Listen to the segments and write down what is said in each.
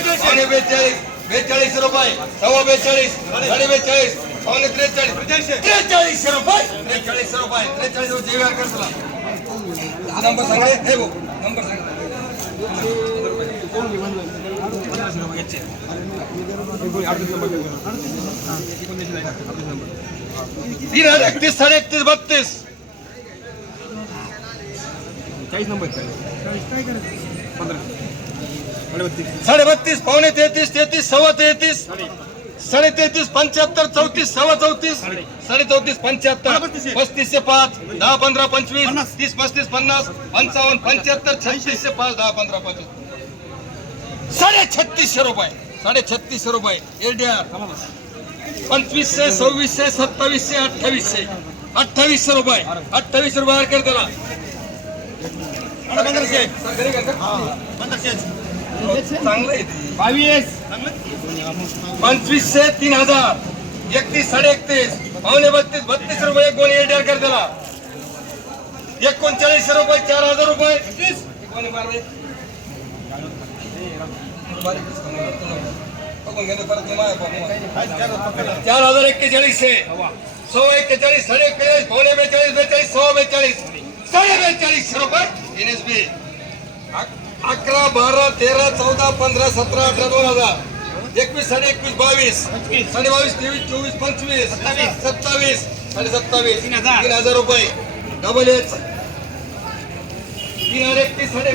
पावणे बेचाळीस. बेचाळीस रुपये. सव्वा बेचाळीस. साडे बेचाळीस. पावणे त्रेचाळीस. त्रेचाळीस रुपये. त्रेचाळीस रुपये. त्रेचाळीस रुपये. जेव्हा कसला नंबर सांग. हे भाऊ नंबर सांग. तीन हजार एकतीस साडे एकतीस बत्तीस. चाळीस नंबर. पंधरा. साडे बत्तीस पावणे तेहतीस तेहतीस सव्वा तेहतीस. साडे तेहतीस पंच्याहत्तर चौतीस सव्वा चौतीस. साडे चौतीस पंच्याहत्तर पस्तीसशे पाच. दहा पंधरा पंचवीस. तीस पस्तीस पन्नास. पंचावन्न पंच्याहत्तर छत्तीसशे पाच. दहा पंधरा पंचवीस. साडे छत्तीसशे रुपये. साडे छत्तीसशे रुपये. एलडीआर पंचवीसशे सव्वीसशे सत्तावीसशे अठ्ठावीसशे. अठ्ठावीसशे रुपये. अठ्ठावीसशे रुपये कर. त्याला चांगलं. बावीस. पंचवीसशे तीन हजार. एकतीस साडे एकतीस पावणे बत्तीस बत्तीस रुपये कोणी एटीआर कर त्याला. एकोणचाळीसशे रुपये चार हजार रुपये. चार हजार एक्केचाळीसशे. सव्वा एक्केचाळीस साडे एक्केचाळीस पावणे बेचाळीस बेचाळीस सव्वा बेचाळीस. साडे बेचाळीसशे रुपये एनएसबी अकरा बारा तेरा चौदा पंधरा सतरा अठरा दोन हजार. एकवीस साडे एकवीस बावीस. साडे बावीस तेवीस चोवीस पंचवीस. सत्तावीस. साडे सत्तावीस तीन हजार. रुपये. डबल एच तीन हजार एकतीस साडे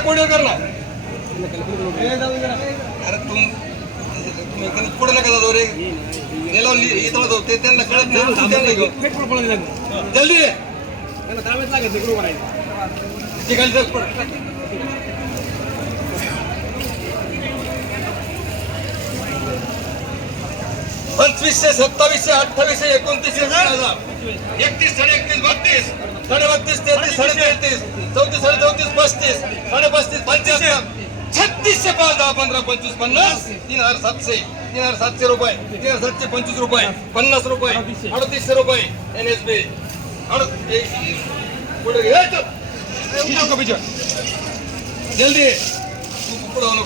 कोणी करणार? अरे तुम पंचवीसशे सत्तावीसशे अठ्ठावीसशे एकोणतीसशे एकतीस साडे एकतीस बत्तीस साडे बत्तीस तेहतीस साडे तेहतीस चौतीस साडे चौतीस पस्तीस साडे पस्तीस पंच्याहत्तर छत्तीसशे पाच दहा पंधरा पंचवीस पन्नास तीन हजार सातशे तीन हजार सातशे रुपये तीन हजार सातशे पंचवीस रुपये पन्नास रुपये अडतीसशे रुपये एन एस बी. जल्दी. तू होऊ नको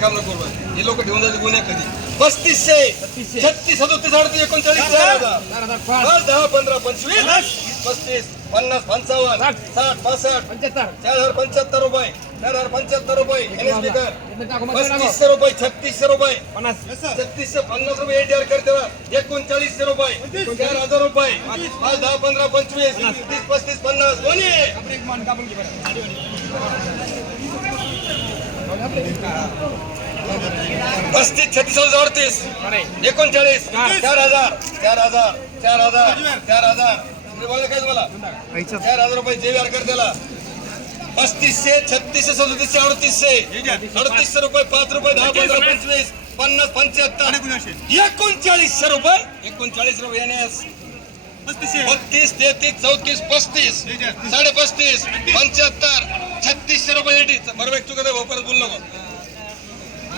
काम नको. हे लोक ठेवून गुन्हे कधी? पस्तीसशे. छत्तीस सदोतीस अडतीस एकोणचाळीस चार हजार. दहा पंधरा पंचवीस. पस्तीस. पन्नास पंचावन्न साठ. साठ पासष्ट. पंच्याहत्तर. चार हजार पंच्याहत्तर रुपये. चार हजार पंच्याहत्तर रुपये. पस्तीसशे रुपये छत्तीसशे रुपये. छत्तीसशे पन्नास रुपये एटीआर करते एकोणचाळीसशे रुपये. चार हजार रुपये. पाच दहा पंधरा पंचवीस. तीस पस्तीस पन्नास. पस्तीस छत्तीस हजार अडतीस एकोणचाळीस. चार. हजार. चार हजार. चार हजार. चार हजार. तुम्ही बोलले काय तुम्हाला चार हजार रुपये कर त्याला. पस्तीसशे छत्तीसशे सदतीसशे अडतीसशे. अडतीसशे रुपये पाच रुपये दहा पंधरा पंचवीस पन्नास पंच्याहत्तर. एकोणचाळीसशे रुपये. एकोणचाळीस रुपये एनएस बत्तीस तेहतीस चौतीस पस्तीस. साडे पस्तीस पंच्याहत्तर छत्तीसशे रुपये बरोबर चुकत आहे परत बोल नको.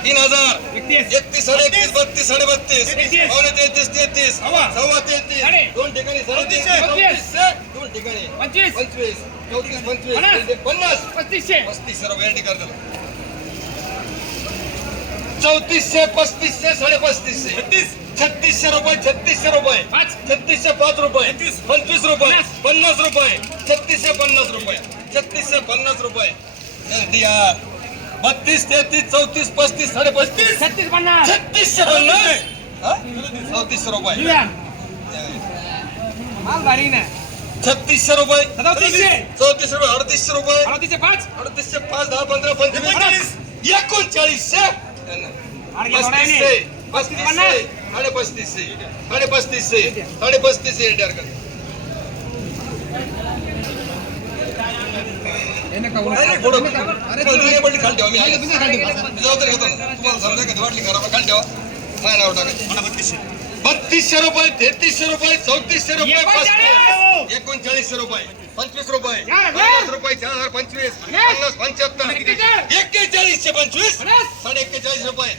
तीन हजार. एकतीस. एकतीस साडे एकतीस बत्तीस. साडे बत्तीस. पावणे तेहतीस तेहतीस. सव्वा. सव्वा तेहतीस. दोन ठिकाणी दोन ठिकाणी. पंचवीस. पंचवीस. चौतीस पंचवीस. पन्नास. पस्तीसशे. एटी कर चौतीसशे पस्तीसशे साडे पस्तीसशे. छत्तीसशे रुपये छत्तीसशे रुपये. पाच. छत्तीसशे पाच रुपये. पंचवीस रुपये. पन्नास. रुपये. छत्तीसशे पन्नास रुपये. छत्तीसशे पन्नास रुपये. बत्तीस तेहतीस चौतीस पस्तीस साडे पस्तीस छत्तीस पन्नास. छत्तीसशे पन्नास? चौतीसशे रुपये. दिव्या. माल भारी ना. छत्तीसशे रुपये. सदतीसशे. चौतीस रुपये अडतीसशे रुपये. अडतीसशे पाच. अडतीसशे पाच दहा पंधरा पंचवीस. एकोणचाळीसशे. पस्तीसशे. पस्तीसशे. साडे पस्तीसशे साडे पस्तीसशे साडे पस्तीसशे एटीआर कर नाही, नाही, पुढं. तुम्हाला दुनिया पडली खाली ठेवा मी आहे. मी जबाबदारी घेतो ना. तुम्हाला समजा कधी वाटली करा पण खाली ठेवा माझ्या नाव टाका बत्तीसशे रुपये तेहतीसशे रुपये चौतीसशे रुपये एकोणचाळीसशे रुपये पंचवीस रुपये. पन्नास रुपये चार हजार पंचवीस पन्नास पंच्याहत्तर एक्केचाळीस. एक्केचाळीसशे पंचवीस. साडे एक्केचाळीस रुपये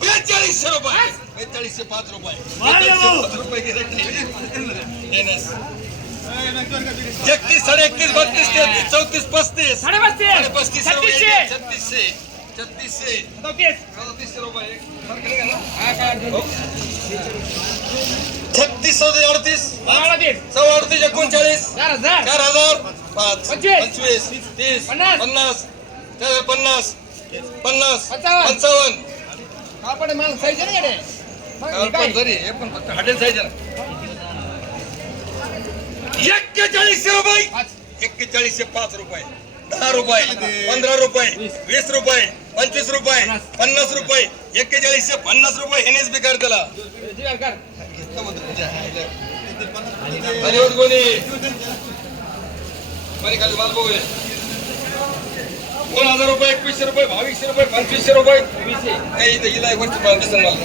बेचाळीसशे रुपये बेचाळीसशे पाच रुपये रुपये एकतीस साडे एकतीस बत्तीस तेहतीस चौतीस पस्तीस. साडे पस्तीस साडे पस्तीस छत्तीसशे. छत्तीसशे. छत्तीसशे. रुपये का ना? हा काय अडचण नाही. छत्तीस सदतीस अडतीस. सव्वा अडतीस एकोणचाळीस. चार हजार. चार हजार. पाच. पंचवीस. पंचवीस. तीस. पन्नास. पन्नास. पन्नास. पंचावन्न. कापड माल खायचे नाही पण जरी हे पण फक्त हॉटेल साईज एक्केचाळीसशे रुपये. एक्केचाळीसशे पाच रुपये. दहा रुपये पंधरा रुपये वीस रुपये पंचवीस रुपये पन्नास. रुपये एक्केचाळीसशे पन्नास रुपये हेनेच बिकार त्याला दोन हजार रुपये एकवीसशे रुपये बावीसशे रुपये पंचवीसशे रुपये. काही इथं हिला एक गोष्ट मला दिसेल मला.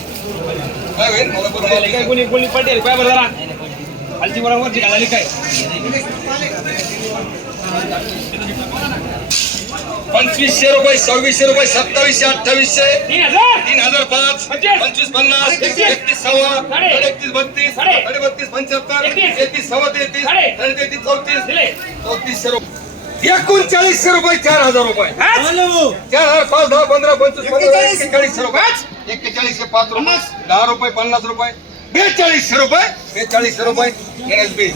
काय होईल? मला काय कोणी कोणी पटेल? काय बरं जरा. खालची मला वरची घालायली काय पंचवीसशे रुपये सव्वीसशे रुपये सत्तावीसशे अठ्ठावीसशे तीन हजार तीन हजार पाच पंचवीस. पन्नास एकतीस. एकतीस सव्वा साडे. एकतीस बत्तीस साडे. बत्तीस पंच्याहत्तर एकतीस. सव्वा तेहतीस साडे. तेहतीस चौतीस चौतीसशे रुपये एकोणचाळीसशे रुपये चार हजार रुपये. चार हजार पाच दहा पंधरा पंचवीस एक्केचाळीसशे रुपये एक्केचाळीसशे पाच रुपये दहा रुपये पन्नास रुपये बेचाळीसशे रुपये बेचाळीसशे रुपये एन एस बी